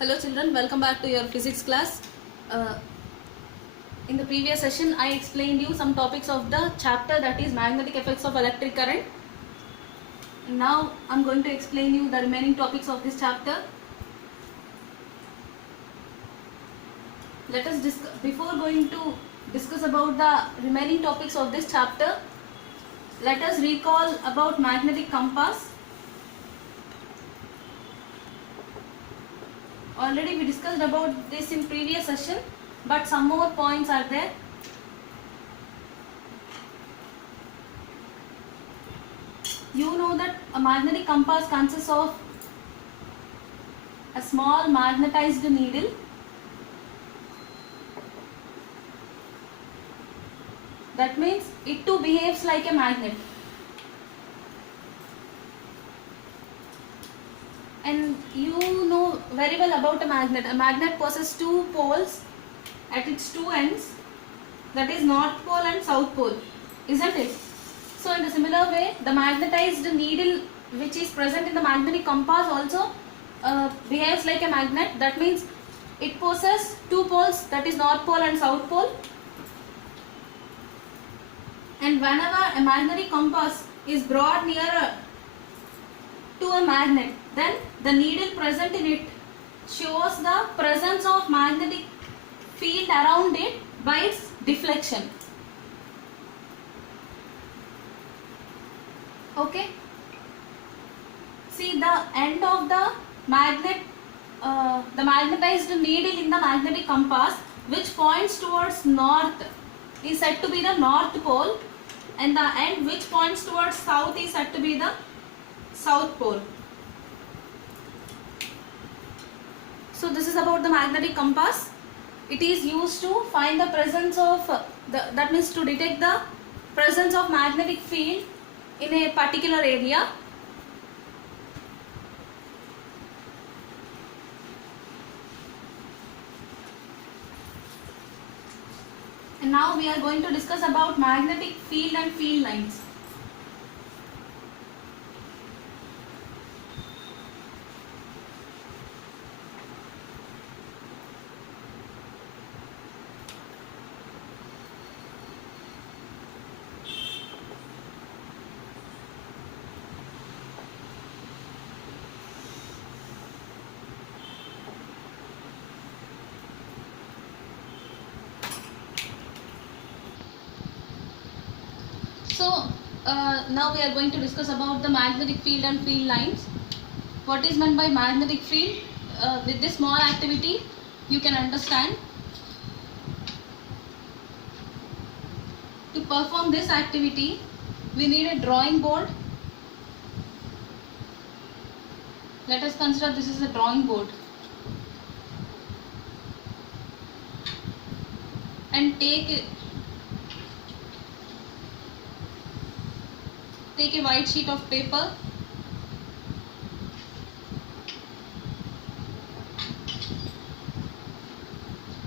Hello children, welcome back to your physics class. Uh, in the previous session, I explained you some topics of the chapter that is magnetic effects of electric current. Now I am going to explain you the remaining topics of this chapter. Let us discuss, before going to discuss about the remaining topics of this chapter, let us recall about magnetic compass. Already we discussed about this in previous session, but some more points are there. You know that a magnetic compass consists of a small magnetized needle that means it too behaves like a magnet, and you know very well about a magnet. A magnet possesses two poles at its two ends, that is north pole and south pole, isn't it? So in a similar way, the magnetized needle which is present in the magnetic compass also behaves like a magnet. That means it possesses two poles, that is north pole and south pole, and whenever a magnetic compass is brought nearer to a magnet, then the needle present in it shows the presence of magnetic field around it by its deflection. Okay, see the end of the magnet, the magnetized needle in the magnetic compass which points towards north is said to be the north pole, and the end which points towards south is said to be the south pole. So this is about the magnetic compass. It is used to find the presence of that means to detect the presence of magnetic field in a particular area. And now we are going to discuss about magnetic field and field lines. So now we are going to discuss about the magnetic field and field lines. What is meant by magnetic field? With this small activity you can understand. To perform this activity we need a drawing board. Let us consider this is a drawing board, and take a white sheet of paper.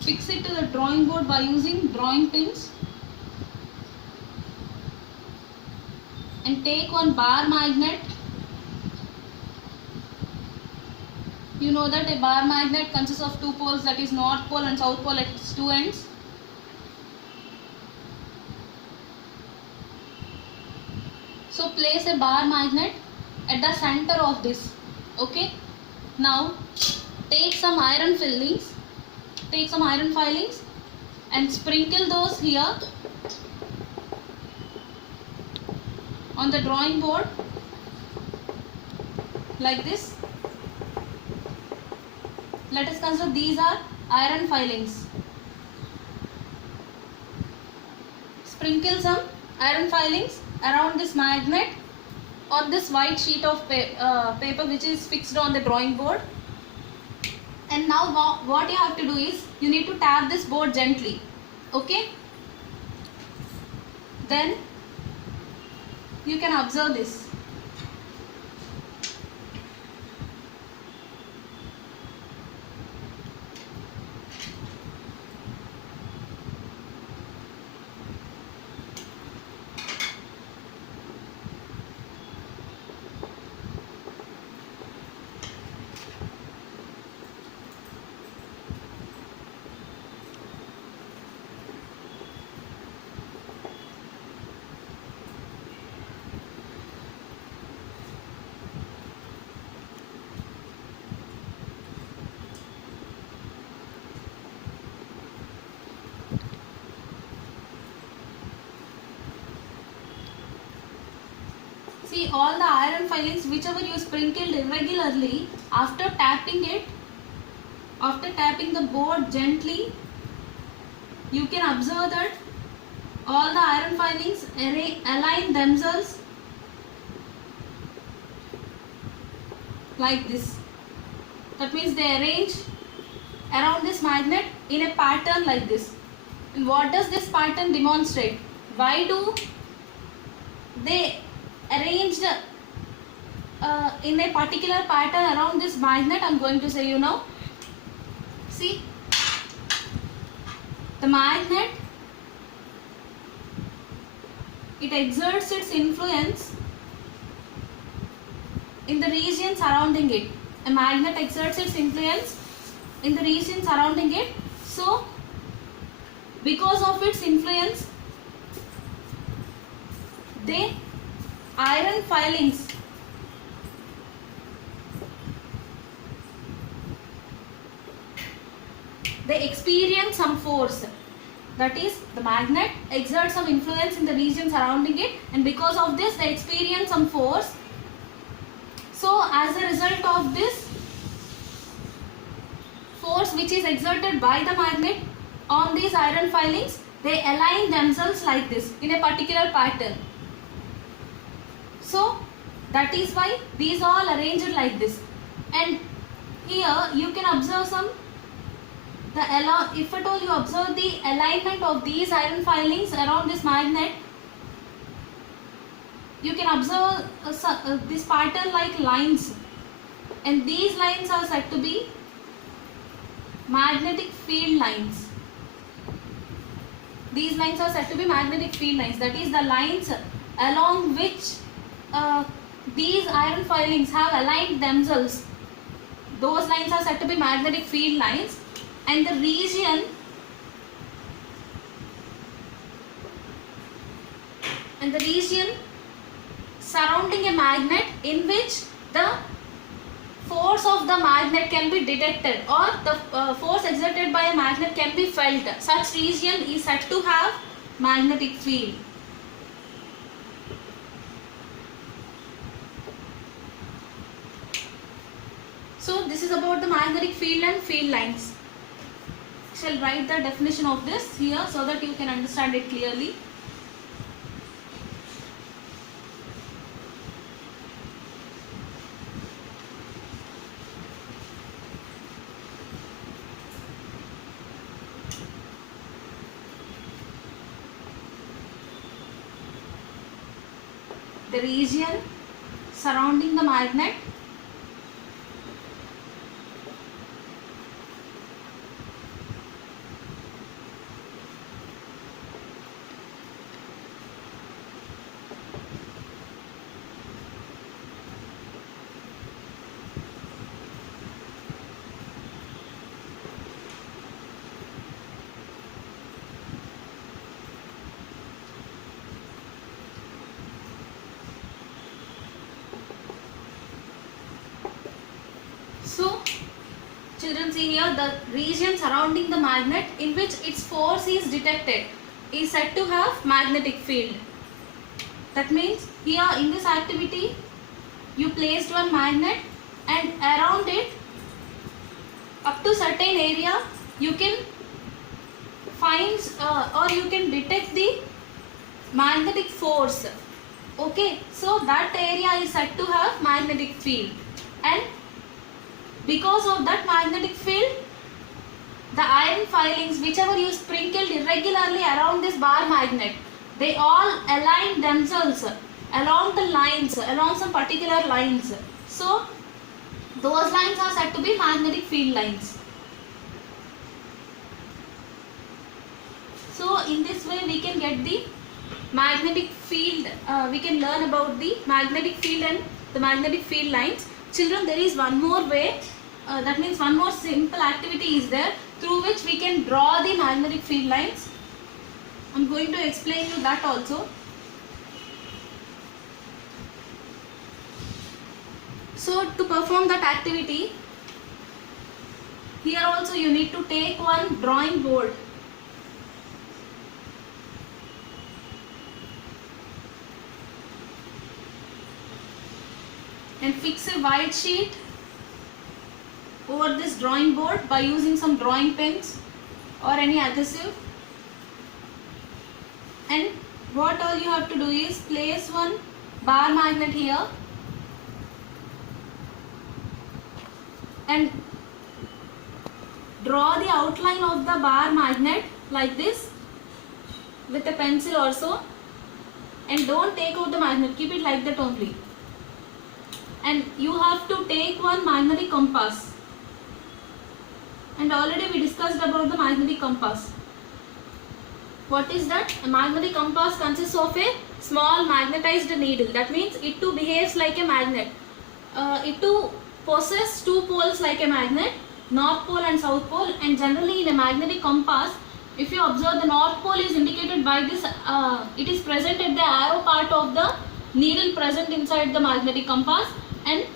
Fix it to the drawing board by using drawing pins, and take one bar magnet. You know that a bar magnet consists of two poles, that is north pole and south pole at its two ends. So place a bar magnet at the center of this. Okay. Now take some iron filings, and sprinkle those here on the drawing board like this. Let us consider these are iron filings. Sprinkle some iron filings around this magnet on this white sheet of paper which is fixed on the drawing board. And now what you have to do is you need to tap this board gently. Okay, then you can observe this. all the iron filings whichever you sprinkled irregularly, after tapping the board gently, you can observe that all the iron filings align themselves like this. That means they arrange around this magnet in a pattern like this. And what does this pattern demonstrate? Why do they arranged in a particular pattern around this magnet? I'm going to say you now. See, the magnet, it exerts its influence in the region surrounding it. A magnet exerts its influence in the region surrounding it. So, because of its influence, the iron filings they experience some force. That is, the magnet exerts some influence in the region surrounding it, and because of this they experience some force. So as a result of this force which is exerted by the magnet on these iron filings, they align themselves like this in a particular pattern. So that is why these all arranged like this. And here you can observe some if at all you observe the alignment of these iron filings around this magnet, you can observe this pattern like lines, and these lines are said to be magnetic field lines. These lines are said to be magnetic field lines. That is, the lines along which these iron filings have aligned themselves, those lines are said to be magnetic field lines. And the region surrounding a magnet in which the force of the magnet can be detected, or the force exerted by a magnet can be felt, such region is said to have magnetic field. So this is about the magnetic field and field lines. I shall write the definition of this here so that you can understand it clearly. The region surrounding the magnet children, see here, the region surrounding the magnet in which its force is detected is said to have magnetic field. That means here in this activity you placed one magnet, and around it up to certain area you can find or you can detect the magnetic force. Okay, so that area is said to have magnetic field, and because of that magnetic field, the iron filings whichever you sprinkled irregularly around this bar magnet, they all align themselves along the lines, along some particular lines. So those lines are said to be magnetic field lines. So in this way we can get the magnetic field, we can learn about the magnetic field and the magnetic field lines. Children, there is one more way, that means one more simple activity is there through which we can draw the magnetic field lines. I am going to explain you that also. So to perform that activity, here also you need to take one drawing board. and fix a white sheet over this drawing board by using some drawing pens or any adhesive. And what all you have to do is place one bar magnet here and draw the outline of the bar magnet like this with a pencil also, and don't take out the magnet, keep it like that only. And you have to take one magnetic compass, and already we discussed about the magnetic compass. What is that? A magnetic compass consists of a small magnetized needle. That means it too behaves like a magnet. It too possesses two poles like a magnet, north pole and south pole. And generally in a magnetic compass, if you observe, the north pole is indicated by this, it is present at the arrow part of the needle present inside the magnetic compass, and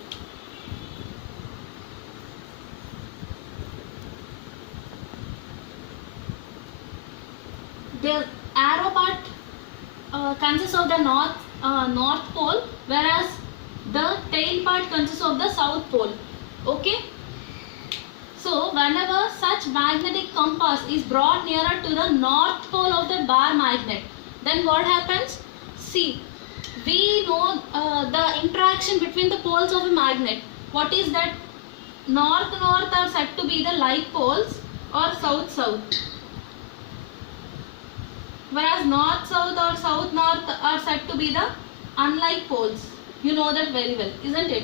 the arrow part consists of the north pole, whereas the tail part consists of the south pole. Okay. So whenever such magnetic compass is brought nearer to the north pole of the bar magnet, then what happens? See, we know the interaction between the poles of a magnet. What is that? North are said to be the like poles, or south, whereas north or south are said to be the unlike poles. You know that very well, isn't it?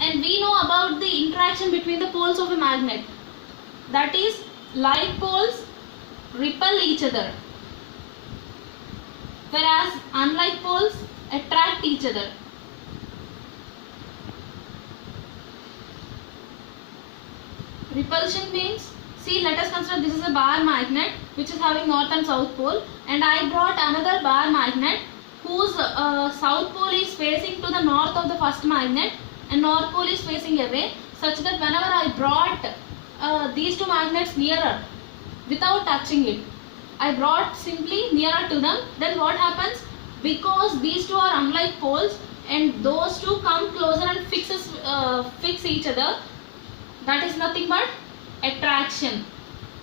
And we know about the interaction between the poles of a magnet. That is, like poles repel each other, whereas unlike poles attract each other. Repulsion means, see, let us consider this is a bar magnet which is having north and south pole, and I brought another bar magnet whose south pole is facing to the north of the first magnet and north pole is facing away, such that whenever I brought these two magnets nearer without touching it, I brought simply nearer to them, then what happens? Because these two are unlike poles and those two come closer and fix each other, that is nothing but attraction.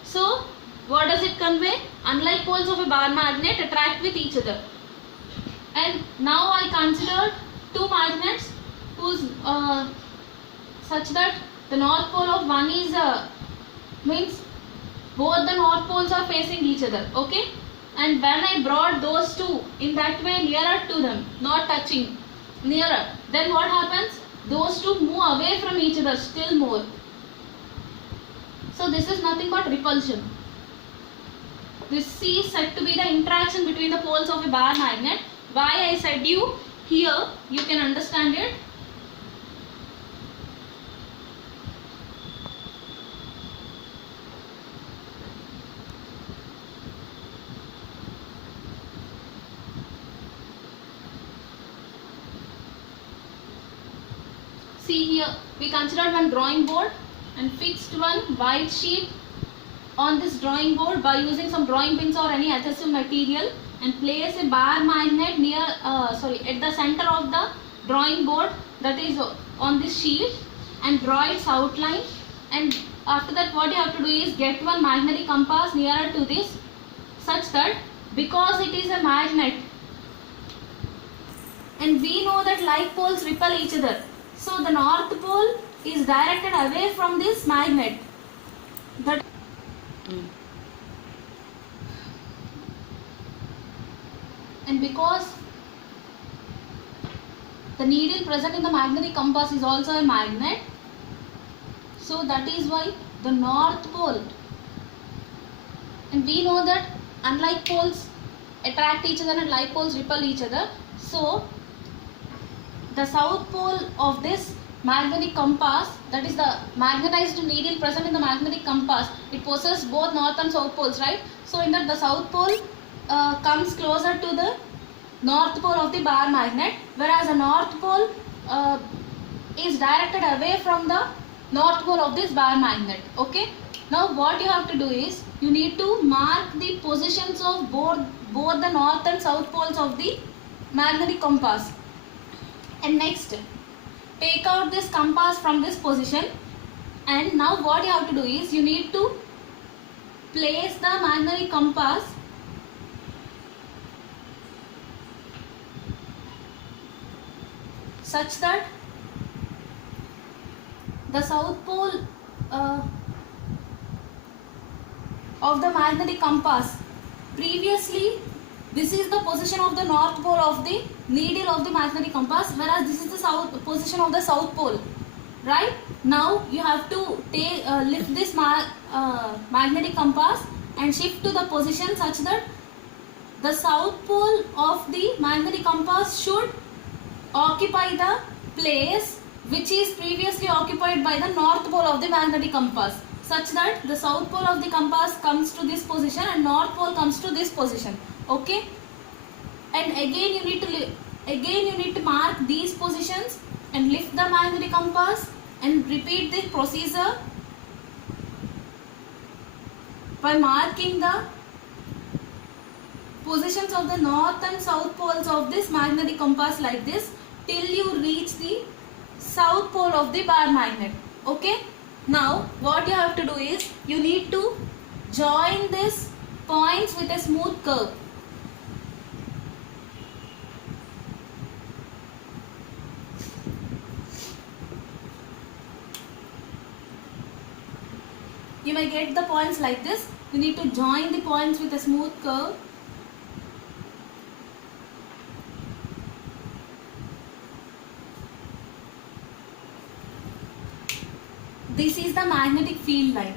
So what does it convey? Unlike poles of a bar magnet attract with each other. And now I considered two magnets whose such that the north pole of one is means both the north poles are facing each other. Okay, and when I brought those two in that way nearer to them, not touching, nearer, then what happens? Those two move away from each other still more. So this is nothing but repulsion. This is said to be the interaction between the poles of a bar magnet. Why I said you here, you can understand it. See here, we considered one drawing board and fixed one white sheet on this drawing board by using some drawing pins or any adhesive material, and place a bar magnet near at the center of the drawing board, that is on this sheet, and draw its outline. And after that what you have to do is get one magnetic compass nearer to this, such that because it is a magnet and we know that like poles repel each other, so the north pole is directed away from this magnet. That and because the needle present in the magnetic compass is also a magnet, so that is why the north pole, and we know that unlike poles attract each other and like poles repel each other, so the south pole of this magnetic compass, that is the magnetized needle present in the magnetic compass, it possesses both north and south poles, right? So in that the south pole comes closer to the north pole of the bar magnet, whereas the north pole is directed away from the north pole of this bar magnet. Okay, now what you have to do is you need to mark the positions of both the north and south poles of the magnetic compass. And next, take out this compass from this position, and now what you have to do is you need to place the imaginary compass such that the south pole of the magnetic compass, previously this is the position of the north pole of the needle of the magnetic compass, whereas this is the south position of the south pole, right? Now you have to take lift this magnetic compass and shift to the position such that the south pole of the magnetic compass should occupy the place which is previously occupied by the north pole of the magnetic compass, such that the south pole of the compass comes to this position and north pole comes to this position. Okay, and again you need to mark these positions and lift the magnetic compass and repeat the procedure by marking the positions of the north and south poles of this magnetic compass like this till you reach the south pole of the bar magnet. Okay, now what you have to do is you need to join these points with a smooth curve. You may get the points like this. You need to join the points with a smooth curve. This is the magnetic field line.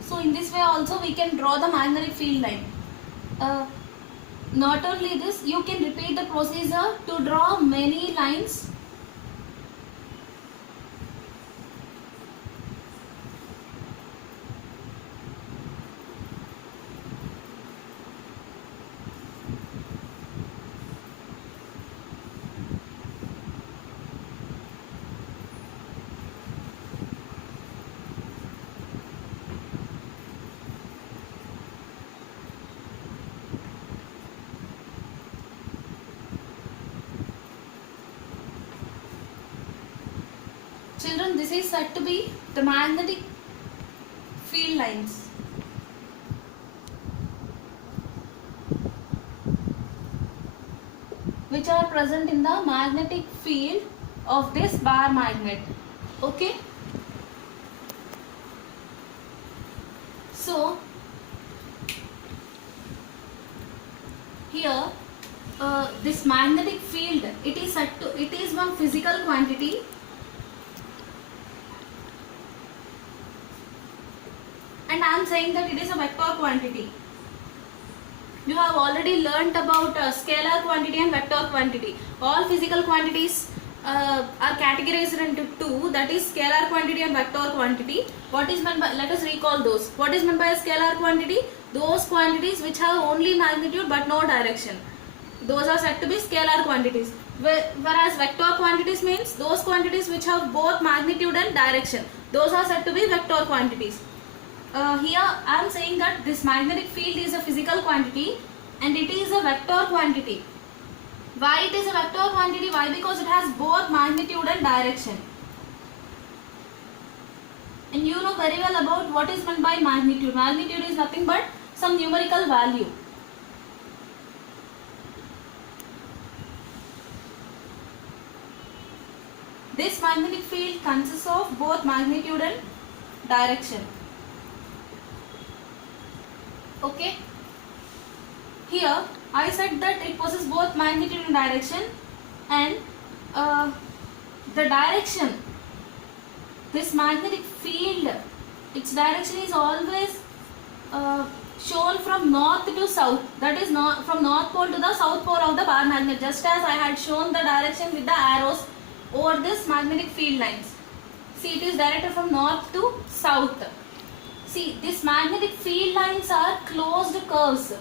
So in this way also we can draw the magnetic field line. Not only this, you can repeat the procedure to draw many lines. Children, this is said to be the magnetic field lines. Which are present in the magnetic field of this bar magnet. Okay. So here this magnetic field, it is one physical quantity. And I am saying that it is a vector quantity. You have already learnt about scalar quantity and vector quantity. All physical quantities are categorized into two, that is scalar quantity and vector quantity. What is meant by, let us recall those. What is meant by a scalar quantity? Those quantities which have only magnitude but no direction. Those are said to be scalar quantities. Whereas vector quantities means those quantities which have both magnitude and direction. Those are said to be vector quantities. Here I am saying that this magnetic field is a physical quantity and it is a vector quantity. Why it is a vector quantity? Why? Because it has both magnitude and direction. And you know very well about what is meant by magnitude. Magnitude is nothing but some numerical value. This magnetic field consists of both magnitude and direction. Okay. Here I said that it possesses both magnitude and direction, and the direction, this magnetic field, its direction is always shown from north to south, that is not from north pole to the south pole of the bar magnet, just as I had shown the direction with the arrows over this magnetic field lines. See, it is directed from north to south. See, these magnetic field lines are closed curves.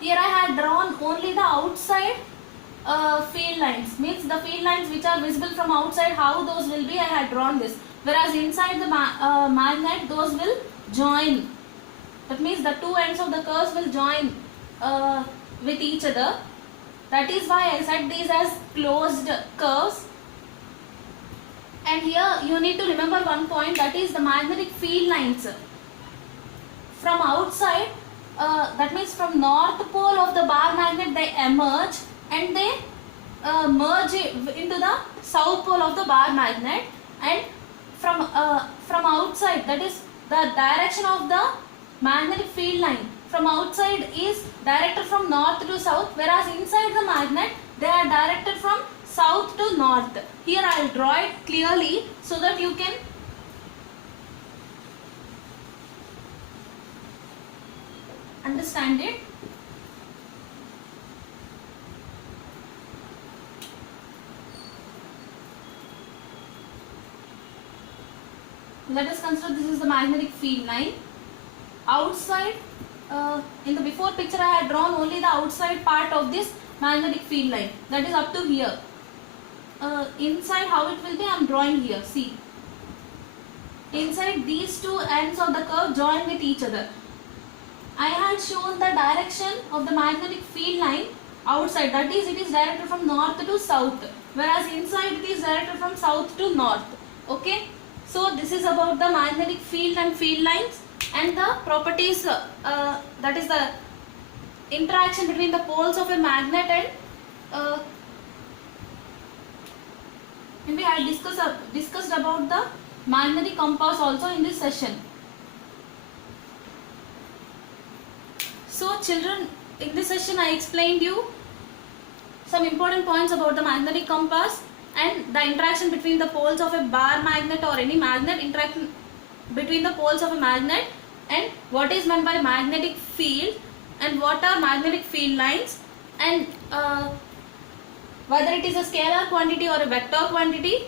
Here I had drawn only the outside field lines, means the field lines which are visible from outside, how those will be, I had drawn this. Whereas inside the magnet, those will join. That means the two ends of the curves will join with each other. That is why I said these as closed curves. And here you need to remember one point, that is the magnetic field lines. From outside, that means from north pole of the bar magnet, they emerge and they merge into the south pole of the bar magnet. And from outside, that is the direction of the magnetic field line from outside is directed from north to south, whereas inside the magnet they are directed from south to north. Here I will draw it clearly so that you can understand it. Let us consider this is the magnetic field line. Outside, in the before picture I had drawn only the outside part of this magnetic field line, that is up to here. Inside how it will be, I am drawing here. See, inside these two ends of the curve join with each other. I had shown the direction of the magnetic field line outside, that is it is directed from north to south, whereas inside it is directed from south to north. Okay, so this is about the magnetic field and field lines and the properties, that is the interaction between the poles of a magnet. And we had discussed about the magnetic compass also in this session. So children, in this session I explained you some important points about the magnetic compass and the interaction between the poles of a bar magnet or any magnet, interaction between the poles of a magnet, and what is meant by magnetic field and what are magnetic field lines, and whether it is a scalar quantity or a vector quantity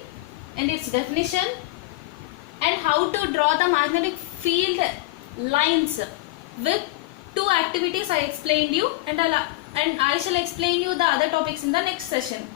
and its definition, and how to draw the magnetic field lines with two activities I explained you, and I shall explain you the other topics in the next session.